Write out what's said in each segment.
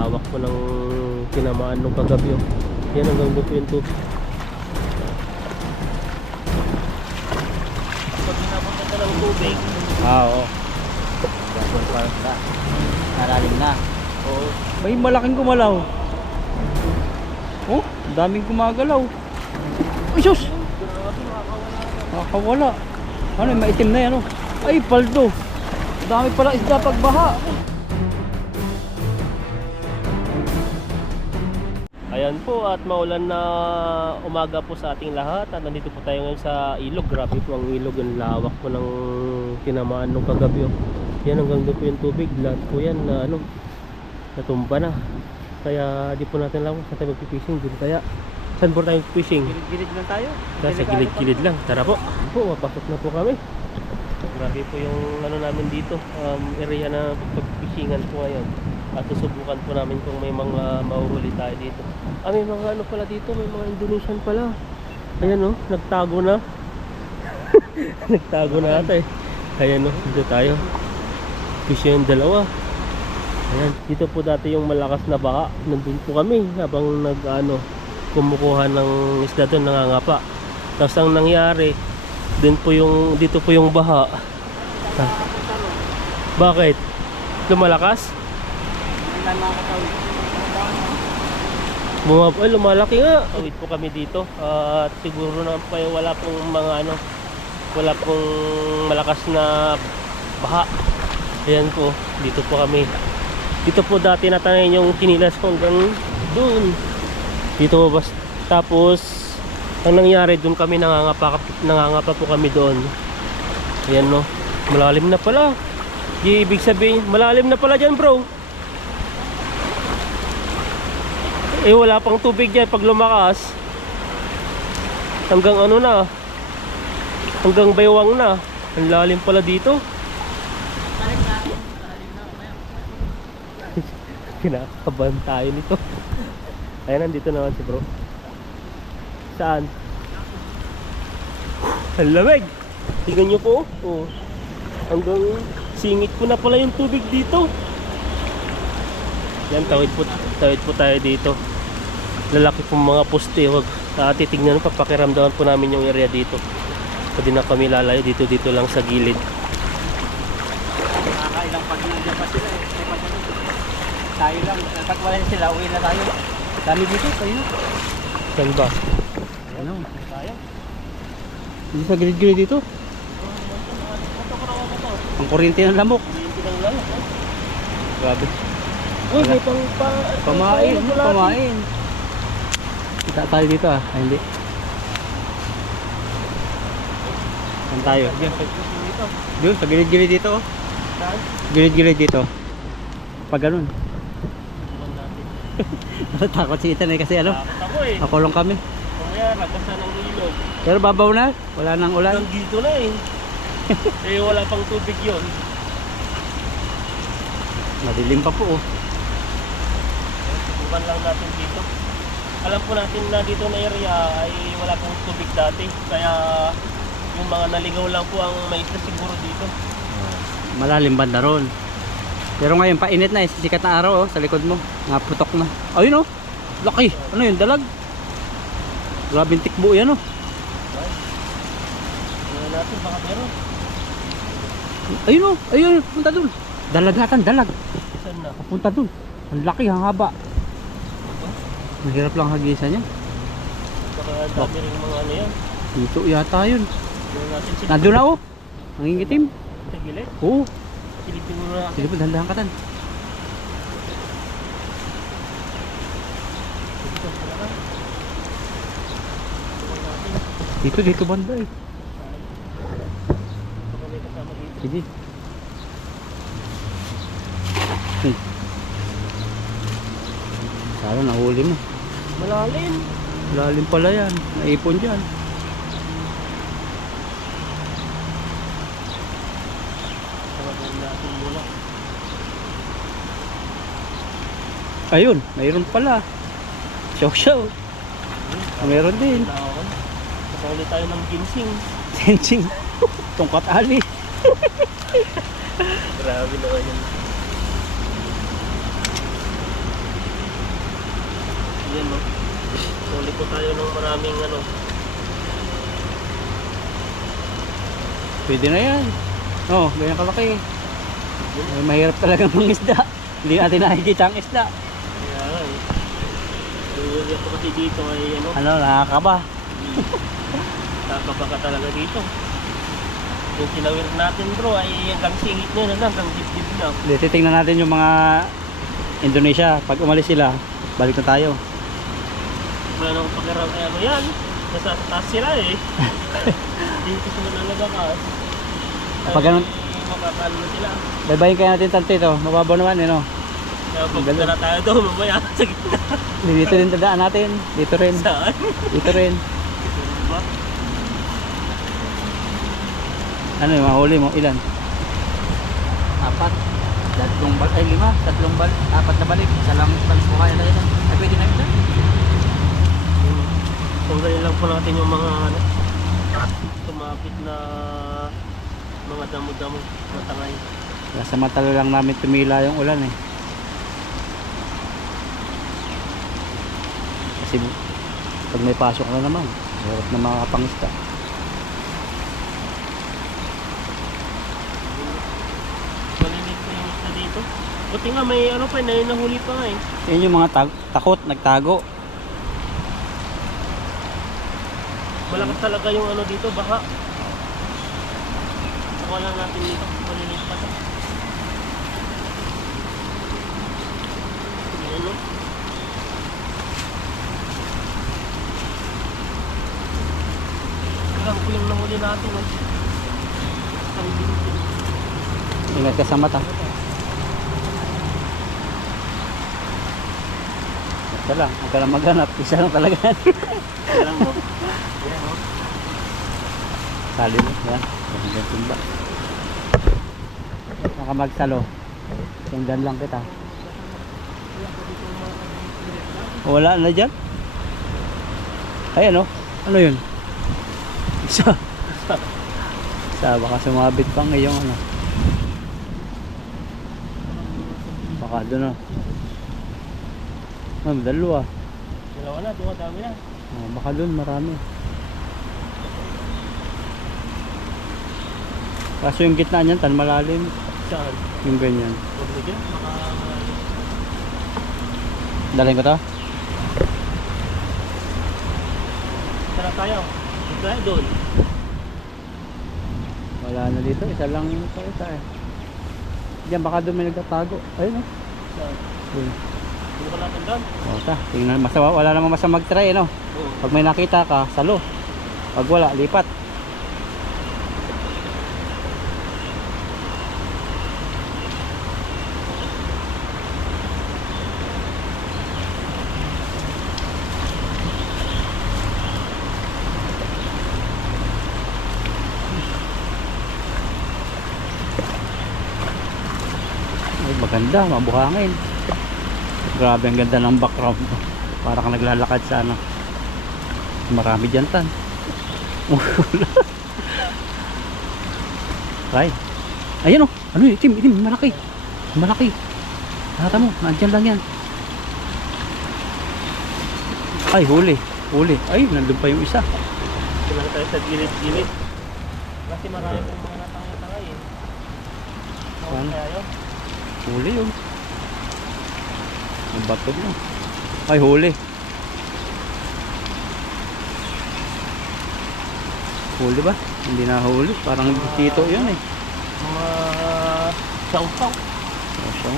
lawak po ng tinamaan nung kagabi. Yan hanggang doon po yung tubig. Pag pinapunta ka ng tubig, Oo. Naralim na. Oo. May malaking gumalaw. Oh, daming gumagalaw. Ay, sus! Nakakawala. Ano, maitim na yan, oh. Ay, paldo. Dami pala isda pagbaha. ayan po, at maulan na umaga po sa ating lahat. At nandito po tayo ngayon sa ilog. Grabe po ang ilog, ang lawak po ng tinamaan nung kagabi. Yan hanggang doon po yung tubig. Lahat po yan na natumba na. Kaya di po natin lang kung saan tayo magpipishing. Dito kaya saan po tayo fishing? Gilid-gilid lang tayo. Sa gilid-gilid lang. Tara po. Po, mapasok na po kami. Grabe po yung namin dito, area na pagpishingan po ngayon. At susubukan po namin kung may mga mahuhuli tayo dito. May mga pala dito, may mga Indonesian pala. Ayan nagtago na. Nagtago na ata eh. Ayan dito tayo. Fishing yung dalawa. Ayan, dito po dati yung malakas na baka. Nandun po kami habang kumukuha ng isda doon, nangangapa. Tapos ang nangyari, dito po yung baha. Bakit? Lumalakas? Lumalaki nga. Awit po kami dito. At siguro na pa wala pong wala pong malakas na baha. Ayan po, dito po kami. Dito po dati natanayin yung kinilas hanggang doon. Dito po tapos ang nangyari doon kami nangangapa po kami doon. Ayan malalim na pala. Di ibig sabihin, malalim na pala dyan, bro. Wala pang tubig dyan pag lumakas. Hanggang na. Hanggang baywang na. Ang lalim pala dito. Kinakabahan tayo nito. Ayan, nandito naman si bro. Saan? Ang lamig. Tingnan nyo po. Hanggang singit ko na pala yung tubig dito. Yan, tawid po tayo dito. Lalaki pong mga poste. Titignan, papakiramdaman po namin yung area dito. Pwede na kami lalayo dito lang sa gilid. Nakakailang pag nandiyan pa sila eh. Tayo lang. Pag wala sila, uwi na tayo. Dami dito, tayo. Saan ba? Tayo. Dito sa gilid-gilid dito? Ang kuryente ng lamok. Grabe. May Pamain. Kita tayo dito Ay, hindi. Saan tayo? Doon, sa gilid-gilid dito Gilid-gilid dito. Pag ganun. Takot si Ethan kasi nakulong kami. Kaya nagkasa ng ilog. Pero babaw na, wala nang ulan. Hanggang dito na wala pang tubig yun. Madilim pa po Subukan lang natin dito. Alam po natin na dito na area ay wala pong tubig dati. Kaya yung mga naligaw lang po ang may isla siguro dito. Malalim banda ron. Pero ngayon painit na sikat na araw sa likod mo. Naputok na. Ayun laki. Ano yun, dalag? Grabing tikbo yan Tingnan natin baka meron. Ayun, punta dun. Dalagatan, dalag. Saan na? Punta dun. Ang laki, ang haba. Mahirap lang hagisan yan. Baka dami rin mga yan. Dito yata yun. Tingnan natin sila. Nandun na nangingitim. Sa gilid? Oo. Silipin mo na natin. Silipin, dahan-dahan ka tan. Dito banda Baka may kasama dito. Sige. Sana nahuli mo. Malalim. Lalim pala yan. Naipon dyan. Tawagan natin muna. Ayun, mayroon pala. Show. Mayroon din. Nakahuli tayo ng ginseng. Tensing. Tungkat ali. Grabe naman yun. Yan no. Huli po tayo ng maraming ano. Pwede na yan. Oh, ganyan kalaki. Ay, mahirap talaga mga isda. Hindi natin nakikita ang isda. Kaya nga eh. Huli ako kasi dito ay ano. Ano, nakakaba. Kakaba ka talaga dito. Yung sinawir natin bro ay hanggang singit na yun, hanggang dibdib na. Hindi, titingnan natin yung mga Indonesia. Pag umalis sila, balik na tayo. Wala nang pakiram ay ano yan. Nasa taas sila eh. Dito sila nalagakas. Pag ganun, Makakalo na sila. baybayin kaya natin tante ito. Mababaw naman, no? Kaya pagpunta na tayo doon, mamaya sa gitna. Dito rin tadaan natin. Dito rin. Saan? Dito rin. Diba? Ano yung mahuli mo? Ilan? 4. 3 balik. Ay 5. 3 balik. 4 na balik. Isa lang balik mo kaya tayo. Ay pwede na ito. Tunggalin lang po natin yung mga ano, tumapit na mga damo-damo na tangay. Samantala lang namin tumila yung ulan eh. Kasi pag may pasok na naman, hirap na makakapangista. Malilit po yung isda dito. Buti nga may ano pa, nahuli pa nga eh. Yan yung mga takot, nagtago. Malakas talaga yung ano dito, baka. Nakuha lang natin dito, malilit pa to. Yan no? Alam ko yung nahuli natin no? Ang dito. Ingat ka sa mata. Isa lang, huwag ka lang maghanap. Isa lang talaga. Alam mo. Yan no? Sali mo, yan. Yan tumba. Baka magsalo. Tingnan lang kita. Wala na dyan? Ay ano? Ano yun? Isa. Isa, baka sumabit pa ngayong ano. Baka doon na. Dalawa. Dalawa na, dumadami na. Baka doon marami. Kaso yung gitna niyan, tan malalim. Saan? Yung ganyan. Huwag na dyan, baka... Dalhin ko to? Tara tayo. Dito tayo doon. Wala na dito, isa lang ito, isa eh. Diyan, baka doon may nagtatago. Ayun o. Saan? Doon. Hindi ko natin doon. O, ta. Tingnan, wala namang masama mag-try, no? Oo. Pag may nakita ka, salo. Pag wala, lipat. Ay, maganda, mabuhangin. Grabe, ang ganda ng background. Para kang naglalakad sa ano. Marami dyan tan. Ay. Ayan o. Ano yun? Itim, itim. Malaki. Malaki. Nakata mo. Nandyan lang yan. Ay, huli. Huli. Ay, nandun pa yung isa. Kailangan tayo sa gilid-gilid. Kasi marami pong mga natangay-tangay eh. Saan? Kaya yun. Huli yun. Ang batog mo. Ay, huli. Huli ba? Hindi na huli. Parang tito yun eh. Mga saw-saw. Oh, siya.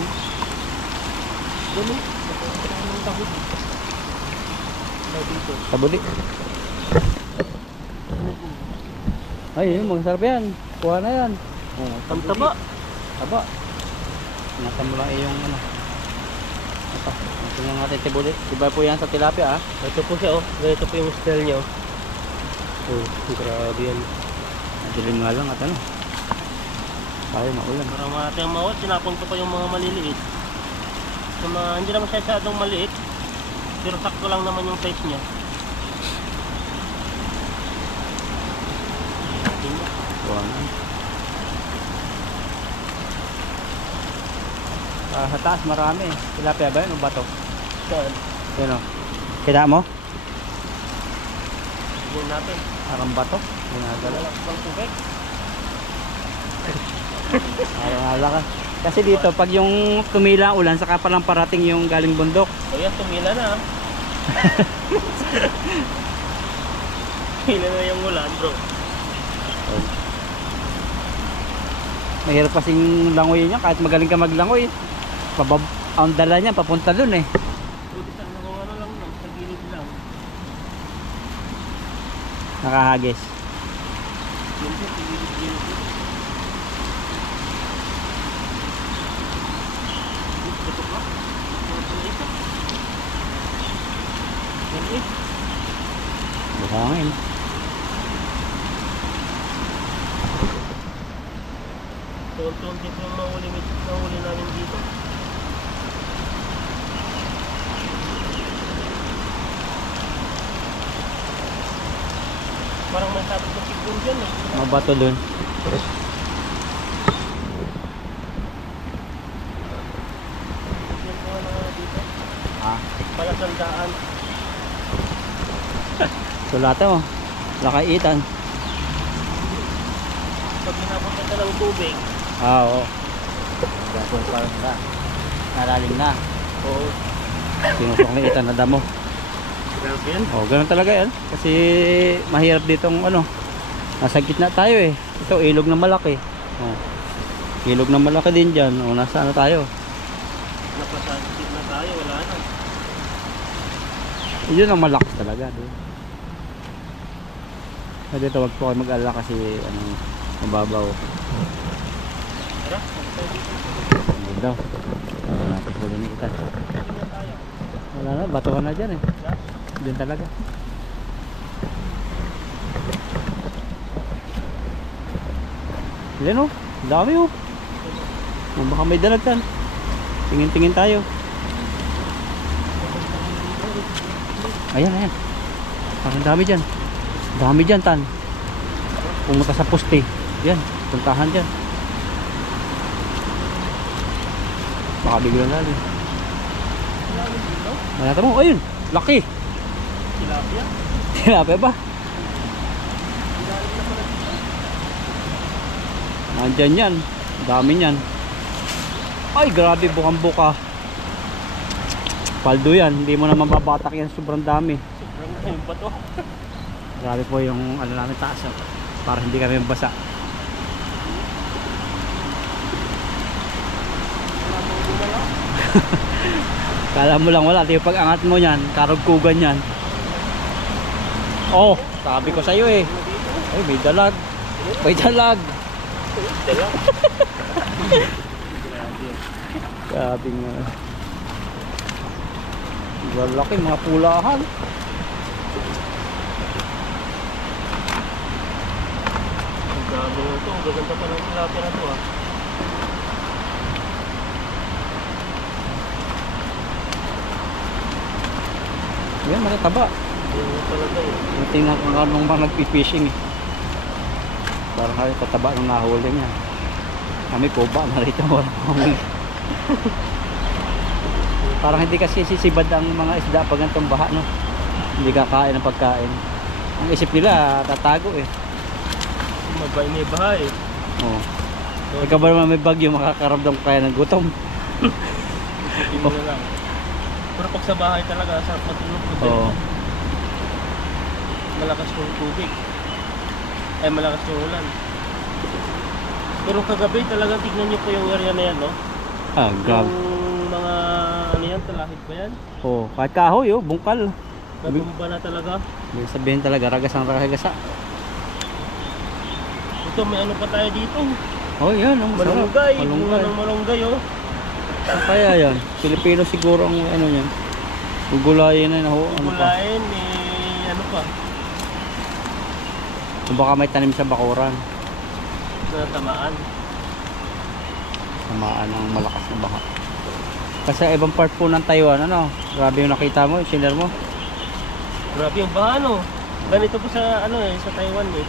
Doon eh. Ang tahod. Dito. Sabuli. Ay, yun. Masarap yan. Kuha na yan. Oh, Ang taba. Taba. Ingatan mo lang yung ano. Ito. Tingnan natin tibuli. Iba po yan sa tilapia ah. Ito po siya oh. Ganito po yung style niya oh. Oh, grabe yan. Dilim nga lang at ano. Tayo maulan. Para natin ang mawat, sinapon ko pa yung mga maliliit. Yung mga, hindi naman siya masyadong maliit. Pero sakto lang naman yung size niya. Kuha na. Sa taas marami. Tilapia ba yun o bato? Saan? Yun o. Kita mo? Tingnan natin. Parang bato. Ginagala. Malakas pang tubig. Parang ka. Kasi dito, pag yung tumila ang ulan, saka palang parating yung galing bundok. O yan, tumila na. Tumila na yung ulan, bro. Mahirap kasing langoy niya, kahit magaling ka maglangoy. Ang dala niya, papunta dun eh. Buti sa ano lang, sa gilid lang. Nakahagis. Yun po, gilid. Batok ba? Yan eh. Buhangin. Tuwan-tuwan dito yung mahuli namin dito. Parang may sabit ng siguro dyan eh. Mabato dun. Yan po na dito. Ah. Palasandaan. Sulata mo. Lakaitan. Pag hinapunta ka ng tubig. Ah, oo. Gagawin parang na. Nalalim na. Oo. Sinusok na itan na damo. Grabe yan. Oh, ganun talaga yan. Kasi mahirap ditong ano. Nasa gitna tayo eh. Ito ilog na malaki. Oh. Ilog na malaki din diyan. Oh, nasa ano tayo? Napasagit na tayo, wala na. Yun ang malakas talaga, di. So dito wag po kayo mag-alala kasi ano, mababaw. Tara, magtayo dito. Hindi daw. Natin huli ni itan. Na tayo. Wala na, batuhan na dyan eh. Diyan talaga. Yan o, dami o. Oh, baka may dalagtan. Tingin-tingin tayo. Ayan, ayan. Parang dami dyan. Dami dyan, Tan. Pumunta sa poste. Yan, puntahan dyan. Baka biglang natin. Manata mo, ayun, laki. Tilapia. Tilapia ba? Nandyan yan. Dami yan. Ay, grabe, bukang-buka. Paldo yan. Hindi mo na mababatak yan. Sobrang dami. Sobrang kayo ba to? Grabe po yung ano namin taas. Oh. Para hindi kami basa. Kala mo lang wala. Di pag angat mo yan, karugkugan yan. Oh, sabi ko sa'yo eh. Ay, may dalag. May dalag. Dalag. Grabe nga. Lalaki mga pulahan. Ang dami na ito. Ang gaganda pa ng tilapia na ito ah. Yan, matataba. Yan na talaga eh. Tingnan ko nga nung mga nagpipishing eh. Parang kaya tataba nung nahuli niya. Kami po ba narito mo? Parang hindi kasi sisibad ang mga isda pag ganitong baha, no? Hindi kakain ng pagkain. Ang isip nila tatago eh. Mabay may bahay. Oo. Ikaw ba naman may bagyo makakaramdam kaya ng gutom? Isipin mo na lang. Pero pag sa bahay talaga, sarap matulog ko. Oo. Malakas yung tubig. Ay malakas yung ulan. Pero kagabi talaga tignan nyo po yung area na yan, no? Ah, grabe. Yung mga ano yan, talahid ba yan? Oo, kahit kahoy oh, bungkal. Nabumba na talaga. May sabihin talaga, ragas ang ragasa. Ito, may ano pa tayo dito. Oh, yan. Ang Malunggay. Bunga Malunggay. ng malunggay, oh. Ano kaya yan? Pilipino siguro ang ano yan. Gugulayin na ho. Ano pa? Gulain, eh, ano pa? Kung baka may tanim sa bakuran. Natamaan. Samaan ng malakas na baha. Kasi sa ibang part po ng Taiwan, ano? Grabe yung nakita mo, yung siner mo. Grabe yung baha, no? Ganito po sa, ano eh, sa Taiwan eh.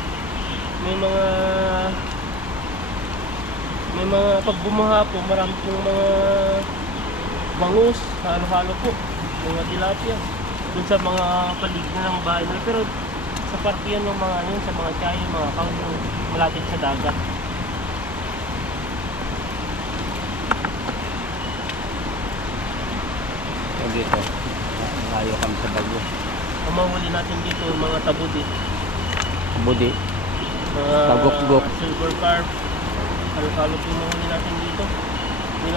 May mga pag bumaha po, marami pong mga bangus, halo-halo po, mga tilapia. dun sa mga paligid na ng bahay nila. Pero sa parte yan ng mga ano, sa mga tiyahin, mga kang malapit sa dagat. So dito, layo kami sa Bagyo. Ang mahuli natin dito, yung mga tabudi, Budi. mga Tagok-gok. silver carp, kalkalop yung mahuli natin dito. Hindi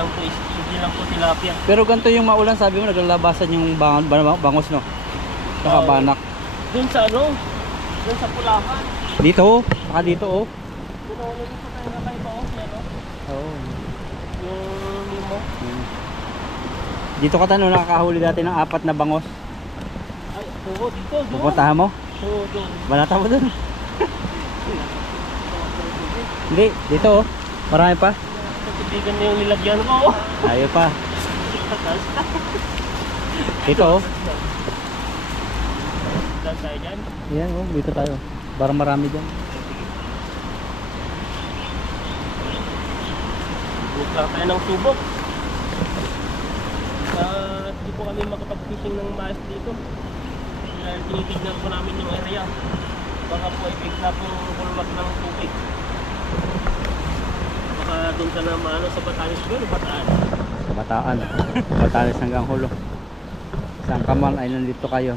lang po tilapia. Pero ganito yung maulan, sabi mo naglalabasan yung bangos, no? Saka Oo. banak. Dun sa ano, dun sa Pulahan. Dito oh, saka dito oh. Dun ako naging sa tayo na kayo ba, yan o. Oo. Yung limo. Dito ka tanong, nakakahuli dati ng 4 na bangos. Ay, oo, dito, doon. Pupuntahan mo? Oo, doon. Balata mo dun. Hindi, dito oh. Marami pa. Tutigan na yung nilagyan ko. Ayaw pa. Dito oh. Saan tayo dyan? Yan oh, dito tayo. Parang marami dyan. Buka lang tayo ng subok. Hindi po kami makapag-fishing ng maas dito. Dahil tinitignan po namin yung area. Baka po ay bigla pong bulwag ng tubig. Baka doon ka na maano sa Batanes ko, Bataan. Bataan. Batanes hanggang Hulo. Saan ka man ay nandito kayo.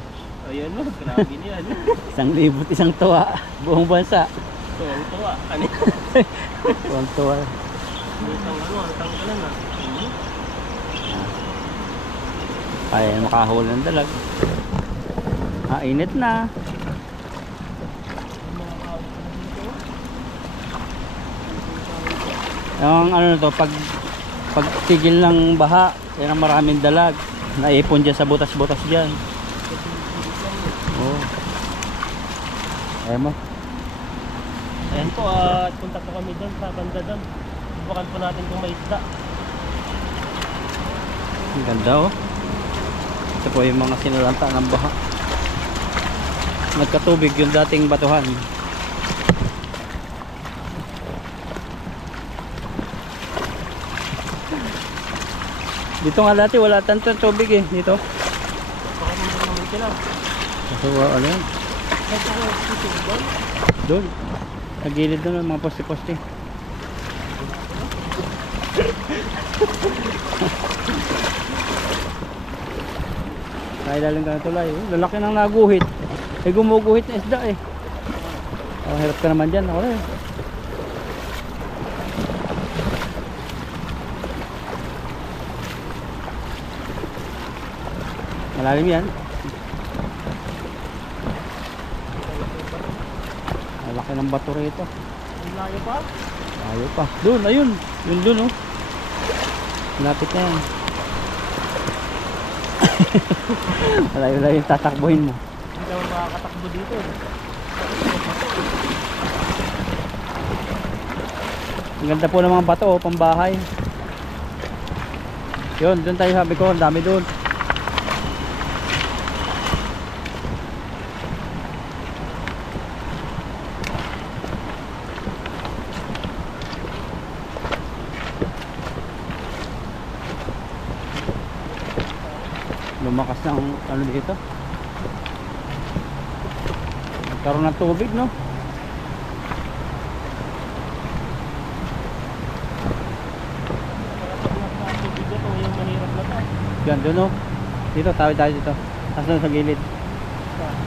Ayan o, grabe niyan. 1,000 isang tuwa. Buong bansa. Tuwang-tuwa. Ano yun? Buong tuwa. May isang ano, ang tanggalan na. Kaya makahuli ng dalag. Init na. Yung ano na to, pag tigil ng baha, yan ang maraming dalag. Naipon dyan sa butas-butas dyan. Oh. Ayan mo. Ayan po, at punta po kami doon sa banda doon. Subukan po natin kung may isda. Ang ganda oh. Ito po yung mga sinulanta ng baha. Nagkatubig yung dating batuhan. Dito nga dati wala tanto tubig eh. Dito. Baka nandun naman sila. So ano yun? Nandun ko fishing doon. Doon. Sa gilid doon mga poste-poste. Kaya daling ka na tulay. Lalaki nang naguhit. Eh gumuguhit na isda eh. Hirap ka naman dyan. Ako na eh. Malalim yan. Malaki ng bato rito. Ang layo pa. Ayaw pa. Doon, ayun. Yun doon oh. Lapit na yan. Malayo-layo yung tatakbuhin mo. Hindi naman makakatakbo dito. Ang ganda po ng mga bato oh, pambahay. Yun, doon tayo sabi ko, ang dami doon. Lumakas na ang ano dito. Nagkaroon ng tubig no. Ito yung mahirap na to. Yan doon oh. Dito, tawid tayo dito. Tapos doon sa gilid.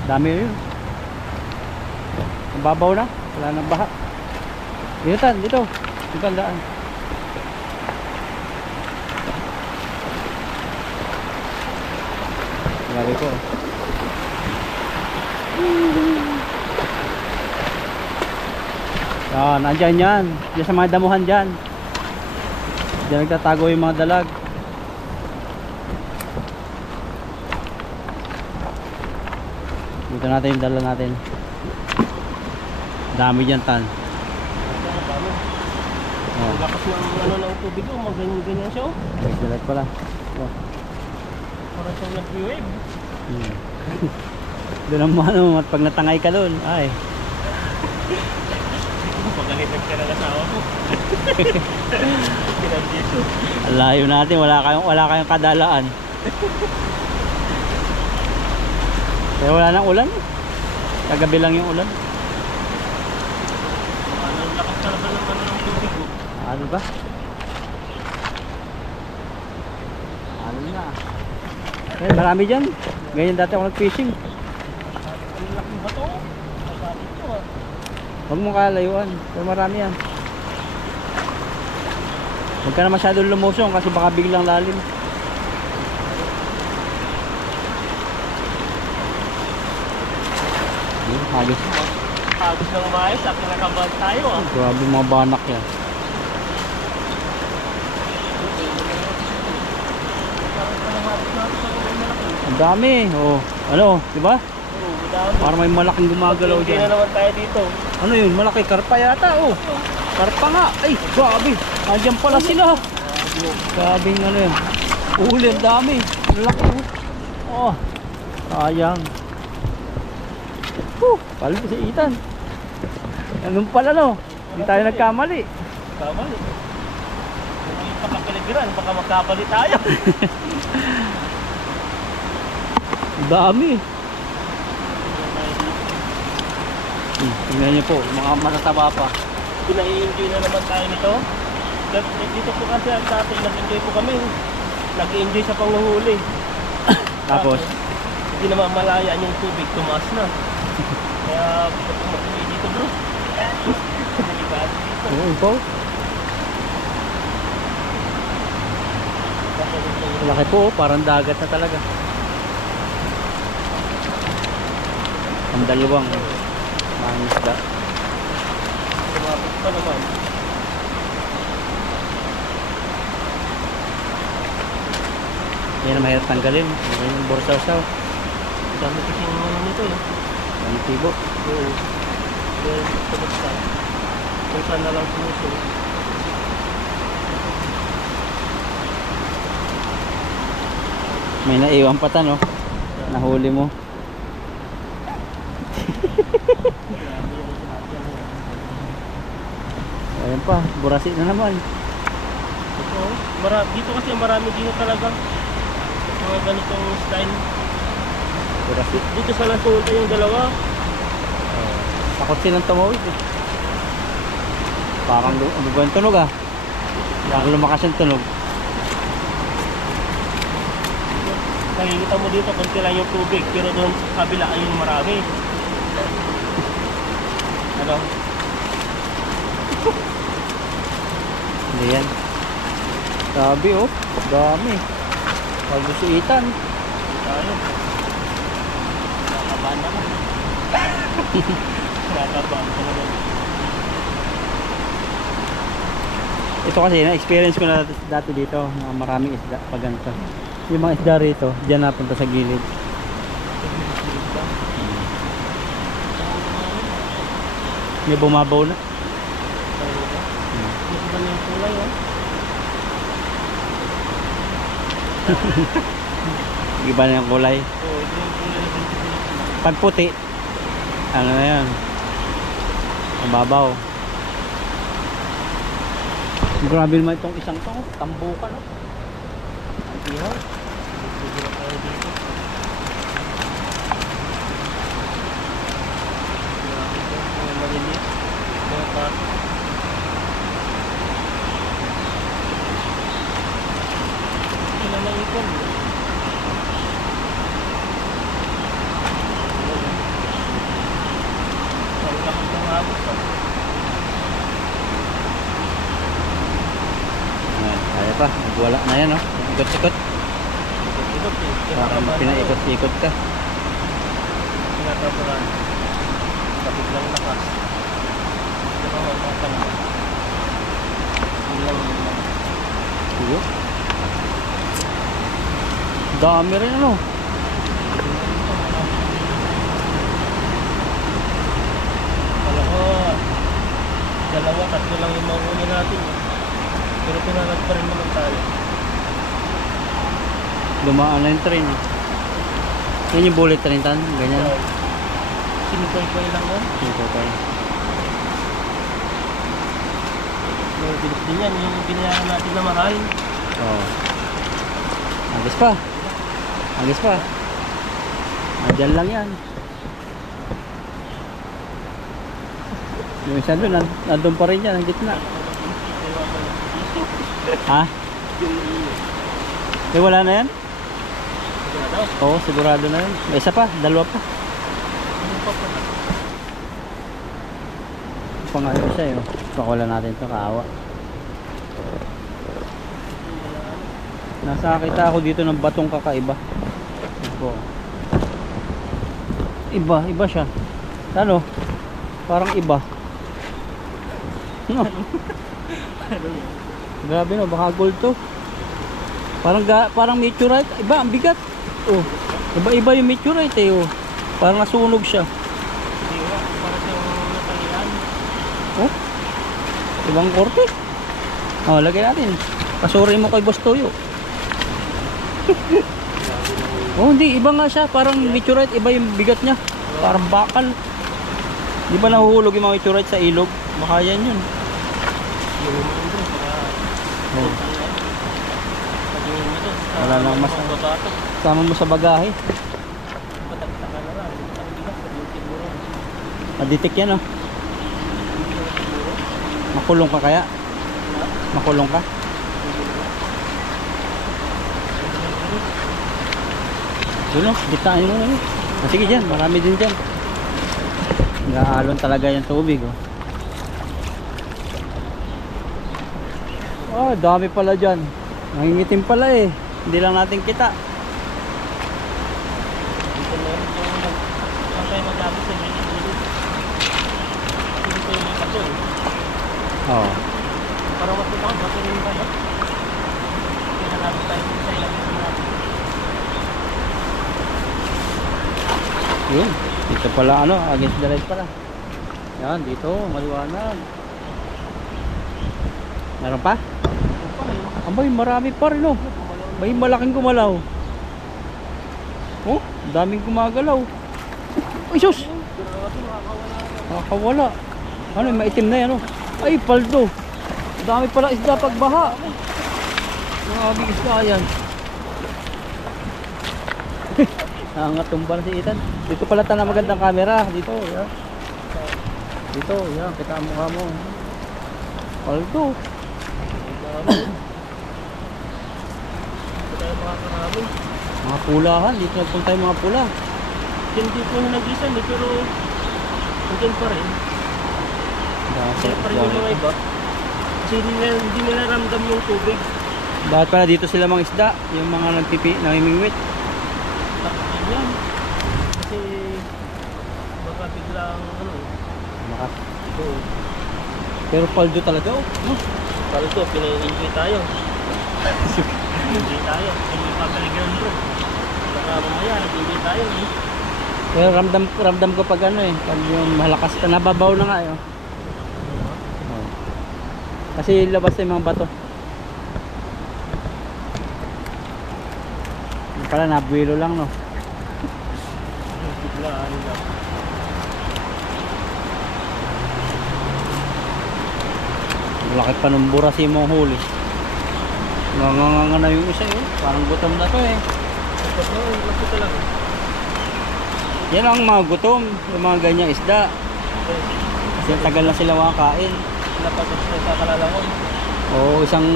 Dami yun. Ang babaw na. Wala nang baha. Dito tan, dito. Dito ang daan. Sabi ko. Yan, andyan yan. Diyan sa mga damuhan dyan. Diyan nagtatago yung mga dalag. Dito natin yung dala natin. Dami dyan tan. Ang lakas ng ano ng tubig ko, ganyan siya oh. Ay, dalag pala. Oh. Parang siyang nag-wave. Doon ang ano, at pag natangay ka doon, ay. Pagalitan ka ng asawa ko. Kinandito. Ang layo natin, wala kayong kadalaan. Kaya wala nang ulan eh. Kagabi lang yung ulan. Ano, lakas na naman ng tubig ko. Ano ba? Ano na? Eh, marami dyan. Ganyan dati ako nag-fishing. Ang laking bato. Masakit ko ah. Huwag mong kalayuan. Pero marami yan. Huwag ka na masyadong lumusong kasi baka biglang lalim. Hagis. Agos ng mais, kinakabahan tayo ah. Grabe mga banak yan. Ang dami. Oh, ano, di ba? Oo, dami. Parang may malaking gumagalaw Hindi na dyan. naman tayo dito. Ano yun? Malaki karpa yata. Oh, karpa nga. Ay, grabe. Nandiyan pala sila. Grabe yung ano yun. Uli, ang dami. Ang laki. Oh, sayang. Palo si Ethan. Ganun pala no. Hindi tayo nagkamali. Kamali. Hindi pa kapaligiran, baka magkapali tayo. Ang dami. Tingnan niyo po, mga matataba pa. Pinai-enjoy na naman tayo nito. Dito po kasi dati nag-enjoy po kami. Nag-enjoy sa panguhuli. Tapos, Hindi naman malaya yung tubig, tumaas na. Kaya gusto ko mag-enjoy dito bro. Delikado dito. oo po. Laki po, parang dagat na talaga. Ang dalawang mga isda. Tumapos pa naman. Yan ang mahirap tanggalin. Yan yung borsaw-saw. Dami kasi yung ano nito eh. Ang tibo. Oo. Kaya tapos na. Kung saan na lang sumusunod. May naiwan pa tan, no? Nahuli mo. Ayan pa, burasi na naman. Ito, dito kasi marami dito talaga. Mga ganitong style. Burasi. Dito sa nasunta yung dalawa. Takot silang tumawid eh. Parang ano ba yung tunog ah? Parang lumakas yung tunog. Nakikita mo dito konti lang yung tubig. Pero doon sa kabila ayun marami. Ano? Hindi yan. Sabi oh, dami. Pagbusuitan. Tayo. Nakabahan naman. Nakabahan ka naman. Ito kasi na-experience ko na dati dito. Mga maraming isda pag ganito. Yung mga isda rito, dyan napunta sa gilid. May bumabaw na. Mas ba yung kulay oh? Iba na yung kulay. Oo, ito yung kulay na Philippines. Pag puti, ano na yan? Mababaw. Grabe naman itong isang to. Tambukan no? Ang ihaw. Siguro tayo dito. Grabe ito. Mga maliliit. Mga pato. Ito na lang ikon. Ang lakad ng agos. Ayan, kaya pa. Wala na yan no? Ikot-ikot. Ikot eh. Parang pinaikot-ikot ka. Tinataparan. Kapit lang lakas. Ito naman mga panahon. Ilang naman. Sige. Dami rin ano. Dalawa, tatlo lang yung mahuli natin. Pero pinangat pa rin naman tayo. Dumaan na yung train. Yan yung bullet train tan. Ganyan. Sinikoy-koy lang yan. Ito pa. Yung bilis din yan, yung binayaran natin na mahal. Oo. Agis pa. Agis pa. Diyan lang yan. Yung isa doon, nandun pa rin yan, ang gitna. Ha? Eh, wala na yan? Oo, sigurado na yan. May isa pa, dalawa pa. Pangayo siya yun. Pakulan natin ito, kaawa. Nasakita ako dito ng batong kakaiba. Ito. Iba siya. Ano? Parang iba. No. Grabe no, baka gold to. Parang meteorite. Iba, ang bigat. Oh. Iba yung meteorite eh. Oh. Parang nasunog siya. Para siyang natalian. Oh. Ibang korte. Oh, lagay natin. Pasuri mo kay Boss Toyo. Oh, hindi. Iba nga siya. Parang meteorite. Iba yung bigat niya. Parang bakal. Di ba nahuhulog yung mga meteorite sa ilog? Baka yan yun. Oh. Wala nang mas. Sama mo sa bagahe. Maditik yan oh. Makulong ka kaya? Makulong ka? Yun o, bitain mo na. Sige dyan, marami din dyan. Nag-aalon talaga yung tubig oh. Oh, dami pala dyan. Nangingitim pala eh. Hindi lang natin kita. Dito meron yung saan tayo mag-abot sa gilid-gilid. Dito yung mga kaso eh. Oo. Parang matutok, matuloy ba yun? Pinalabot tayo sa ilagay natin. Yun. Dito pala ano, against the light pala. Yan, dito, maliwanag. Meron pa? Abay, marami pa rin oh. May malaking gumalaw. Oh, daming gumagalaw. Ay, sus! Nakakawala. Ano, maitim na yan oh. Ay, paldo. Dami pala isda pagbaha. Marami isda yan. Nangatumba na si Ethan. Dito pala tayo magandang camera. Dito, yan. Dito, yan. Kita ang mukha mo. Paldo. Ito tayo makakarami. Mga pulahan. Dito nagpunta yung mga pula. Hindi po nag-isan eh, pero hanggang pa rin. Kaya pa rin yung mga iba. Kasi hindi nila ramdam yung tubig. Bakit pala dito sila mga isda? Yung mga namimingwit. Yan. Kasi baka biglang ano. Maka. Ito. Pero paldo talaga oh. No? Para ito, pinay-enjoy tayo. Enjoy tayo. Hindi papaligan bro. Baka mamaya, nag-enjoy tayo. Pero ramdam ko pag ano eh. Pag yung malakas ka, nababaw na nga eh. Oh. Kasi labas yung mga bato. Yung pala nabuelo lang no. Biglaan lang. Malaki pa ng burasi mong huli. Nganganga na yung isa eh. Parang gutom na to eh. Ito talaga. Yan ang mga gutom. Yung mga ganyang isda. Kasi tagal na sila makakain. Napagod sila sa kalalakon. Oo, isang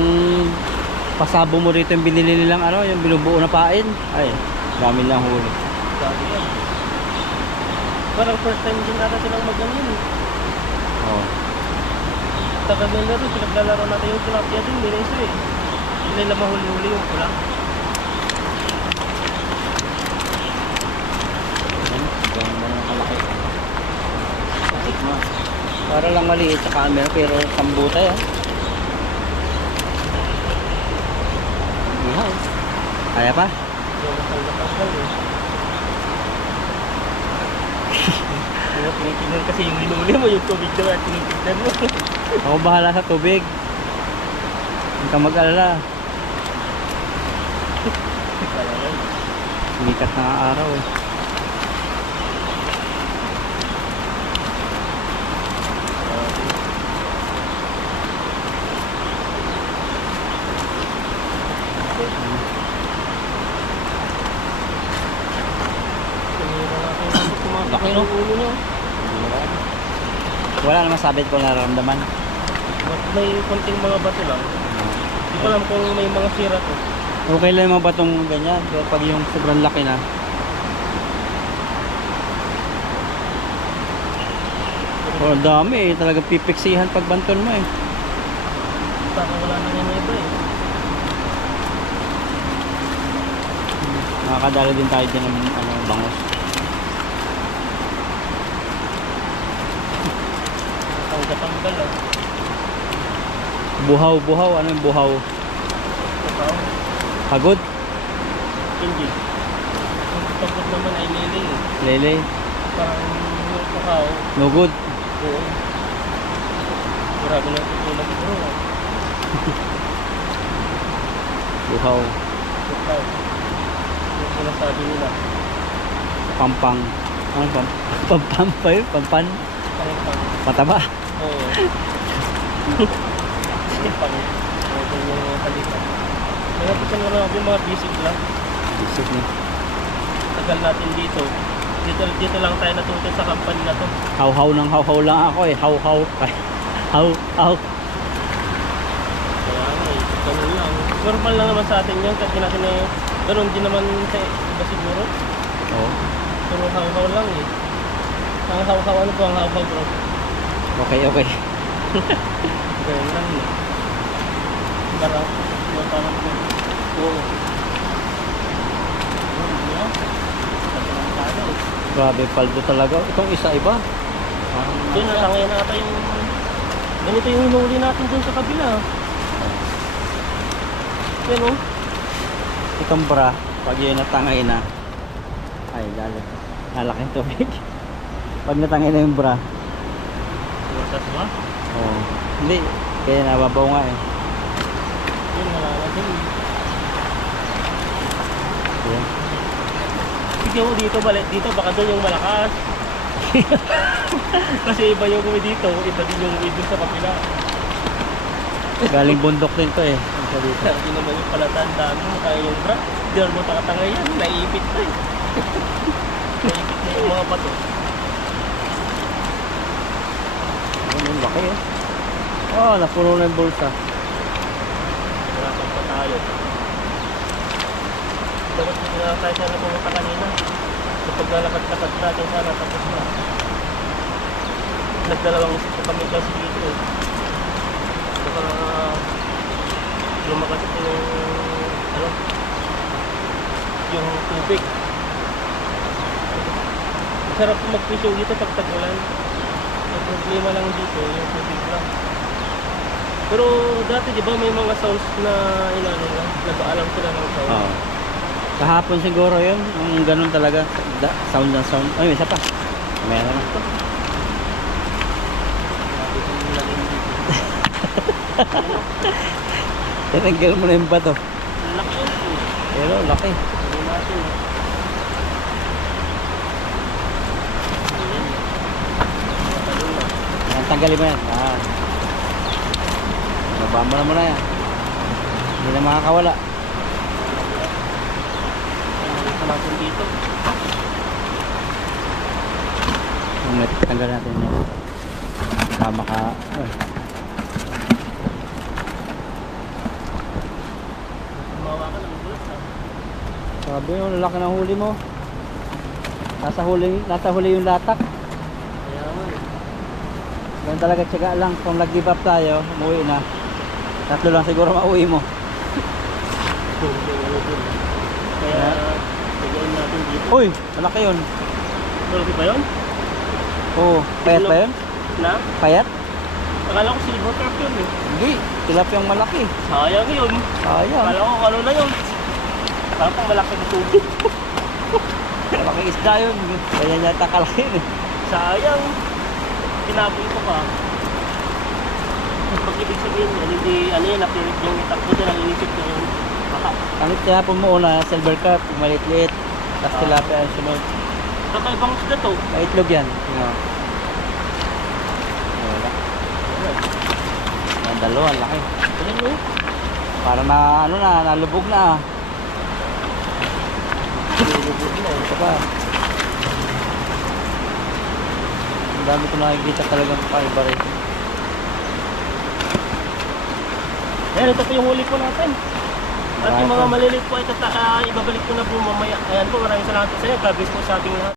pasabo mo rito yung binili nilang ano, yung binubuo na pain. Ay, dami lang huli. Dami yan. Parang first time din natin silang mag-ganyan eh. Oo. Tagal na rin, pinaglalaro natin yung tilapia din, minisa eh. Hindi nila mahuli-huli yung pula. Ganda ng kalaki. Para lang maliit sa camera pero pambutay ah. Ihaw. Kaya pa? Yung masal eh. Tinitignan kasi yung linuli mo, yung tubig daw at tinitignan mo. Ako bahala sa tubig. Huwag kang mag-alala. Sikat na nga araw eh. Malaki yung ulo nyo. Wala naman sabit ko nararamdaman. May konting mga bato lang. Hindi ko alam kung may mga sira to. Okay lang yung mga batong ganyan. Pero pag yung sobrang laki na. Oh, dami eh. Talagang pipiksihan pag banton mo eh. Baka wala na yung iba eh. Makakadala din tayo dyan ng bangos. Tanggal ah. Buhaw. Ano yung buhaw? Ikaw? Pagod? Hindi. Ang pagod naman ay lele eh. Lele? Parang yung kakao. No good? Oo. Grabe na tutulog bro. Buhaw. Ikaw. Yung sinasabi nila. Pampang. Ano pam? Pampang pa yun? Pampan? Parang pang. Mataba? Oo. Pang. Ito yung halikan. Kaya ito na lang yung mga basic lang. Basic na. Tagal natin dito. Dito lang tayo natuto sa company na to. Haw-haw ng haw-haw lang ako eh. Haw-haw. Haw-haw. Kaya ano eh, ganun lang. Normal lang naman sa atin yun kasi natin eh, ganun din naman sa iba siguro. Oo. Pero haw-haw lang eh. Ang haw-haw, ano po ang haw-haw bro? Okay. Ganun lang eh. Parang, yung parang po. Oo. Grabe paldo talaga. Itong isa iba. Doon natangay na ata yung ganito yung hinuli natin dun sa kabila. Yan o. Itong bra. Pag yun natangay na. Ay, lalaking tubig. Pag natangay na yung bra. Watas ba? Oo. Hindi. Kaya nababaw nga eh. Yun, wala na dun. Ayan. Sige mo dito, balik dito, baka doon yung malakas. Kasi iba yung uwi dito, iba din yung uwi dun sa kapila. Galing bundok din to eh. Ang sa dito. Hindi naman yung palataan dami mo, kaya yung bra. Hindi naman mo takatangay yan, naiipit na eh. Naiipit na yung mga bato. Ano yung laki eh. Oh, napuno na yung bulsa. Hirapan pa tayo. Dapat hindi na tayo sana pumunta kanina. So paglalakad-lakad natin sana tapos na. Nagdalawang isip ko kami kasi dito eh. Baka lumakas yung ano, yung tubig. Sarap po mag-fishing dito pag tag-ulan. Ang problema lang dito yung tubig lang. Pero dati di ba may mga sounds na inano na, nagpaalam sila ng sound. Oo. Kahapon siguro yun. Ang ganun talaga. Sound na sound. Ay, may isa pa. Meron na. Grabe kung nilagay mo dito. Tinanggal mo na yung bato. Laki yun po. Pero laki. Sabi natin. Ayan. Matalong na. Ang tanggalin mo yan. Nababa mo na muna yan. Hindi na makakawala. Ayan, natin dito. Tanggal natin yan. Tama ka. Tumawa ka ng bulat ha. Sabi mo, lalaki ng huli mo. Nasa huli yung latak. Kaya nga eh. Ganun talaga, tiyaga lang. Kung nag-give up tayo, umuwi na. 3 lang siguro mauwi mo. Kaya bigyan natin dito. Uy, malaki yun. Malaki ba yun? Oo, payat ba yun? Na? Payat? Akala ko silver carp yun eh. Hindi, tilapiyang malaki. Sayang yun. Sayang. Akala ko ano na yun. Parang pang malaki na tubig. Malaki isda yun. Ganyan yata kalaki yun eh. Sayang. Pinaboy ko pa. Pag ibig sabihin, hindi ano yan, napirit yung itakbo din ang inisip ko yung baka. Ano tinapon mo una, silver cup, maliit-liit. Tapos tilapia ang sunod. Kakaibang isda to. May itlog yan. Wala. Ang dalawa, ang laki. Ayan o. Para na, ano na, nalubog na. Nilubog na eh. Ito pa. Ang dami ko nakikita talagang kakaiba rin. Ayan, ito po yung huli po natin. At yung mga Marami. maliliit po, ibabalik ko na po mamaya. Ayan po, maraming salamat po sa inyo. God bless po sa ating lahat.